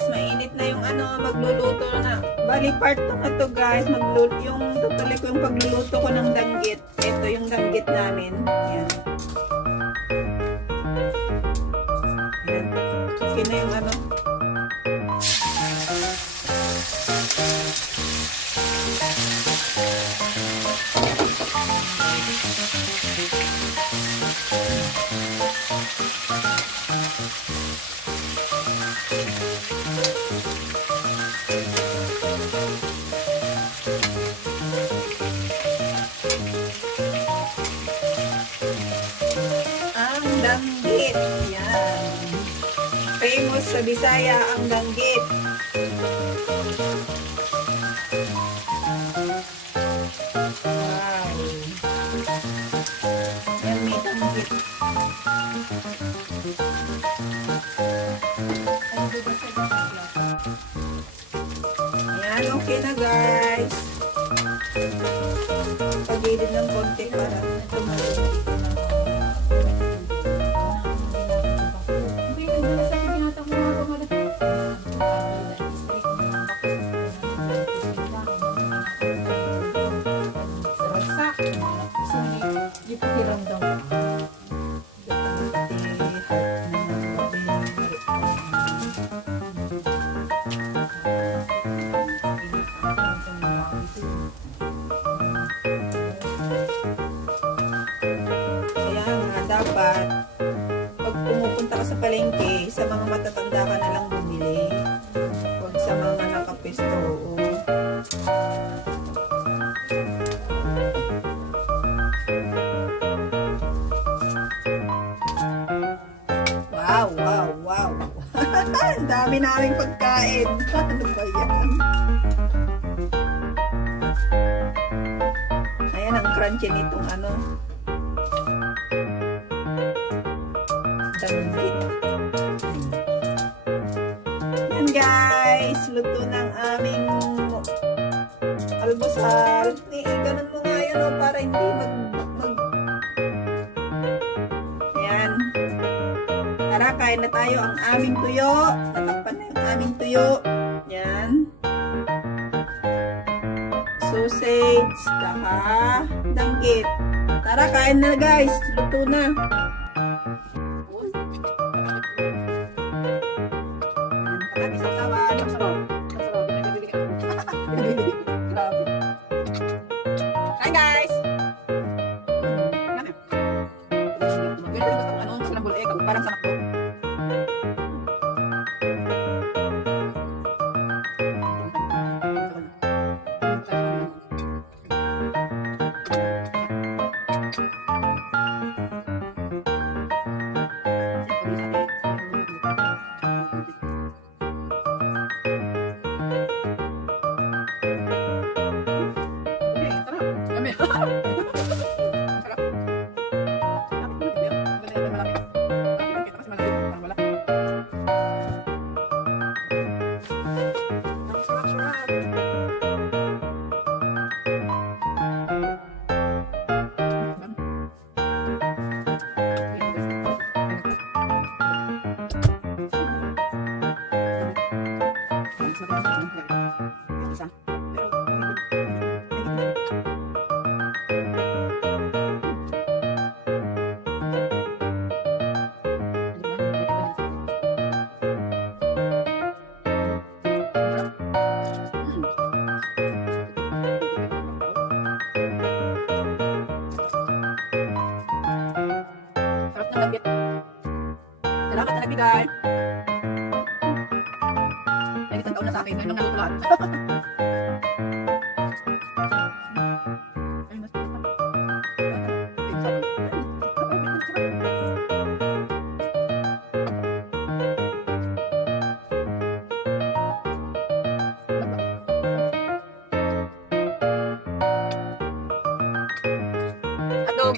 guys, mainit na yung magluluto na. Bali part 2 na to guys, tutuloy ko yung pagluluto ko ng danggit. Ito yung danggit namin. Yan. Yan. Okay na yung danggit. Yan. Famous sa Bisaya ang danggit. Wow. Yan, may danggit. Yan, okay na guys. Pagilid ng konti para tumulong. Dapat pag pumupunta ka sa palengke, sa mga matatanda ka na lang bumili, huwag sa mga nakapesto. Wow, wow, wow. Ang dami naming pagkain. Ano ba yan? Ayan ang crunchy nitong danggit. Yan guys, luto ng aming almusal. Ganun mo nga yun para hindi Ayan. Tara, kain na tayo ang aming tuyo. Tatakpan na yung aming tuyo. Yan. Sausage, saka danggit. Tara, kain na guys. Luto na. Hi guys! Parang sa makdo. Salamat na nagbigay. Ay, isang taon na sa akin. Ngayon lang naluto lahat. Adob.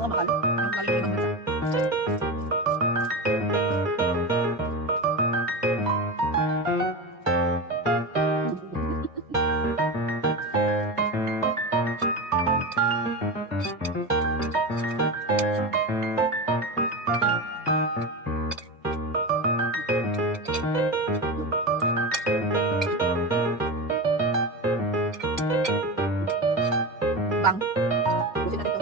mga mahal. Yung galing ng ibang bansa. Bang. Busin natin ito.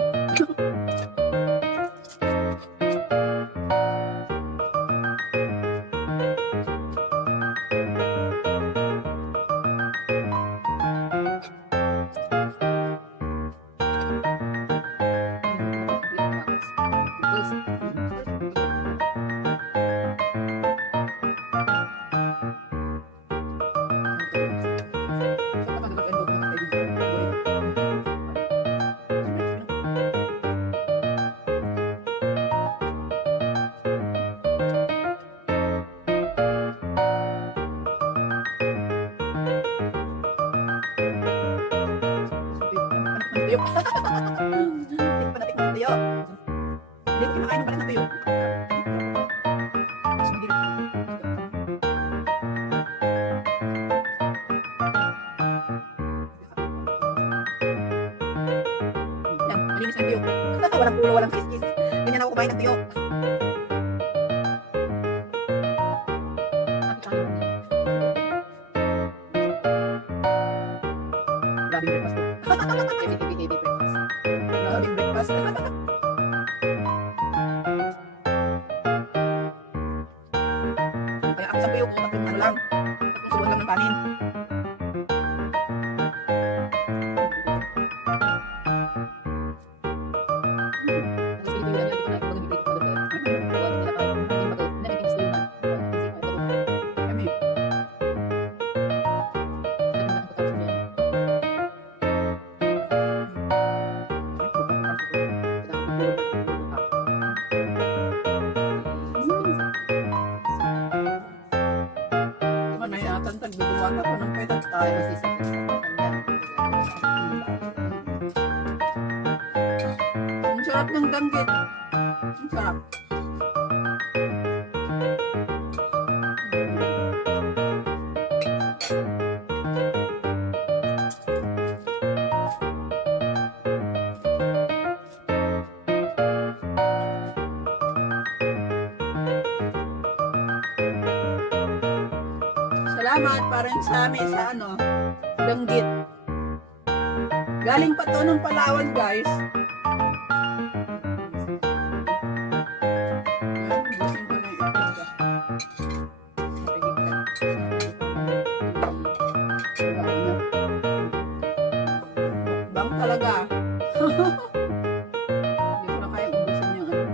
Tuyo. Hindi pa natin ng tuyo. Hindi ko kinakain ng balat ng tuyo. Mas magiging. Yan, malinis ng tuyo. Walang pulo, walang kiss-kiss. Ganyan ako kumain ng tuyo. Grabing breakfast ko. Heavy breakfast. Grabing breakfast. Kaya ako sa tuyo, tatlong ano lang. Tatlong suwan lang ng kanin. Tagduduwag ako ng pwede tayo ang sarap ng danggit. Ang sarap. Salamat parang sa amin sa ano, danggit. Galing pa to ng Palawan, guys. Busin ko na yung itlog. Bang talaga. Hindi ko na kayang ubusin yung ano.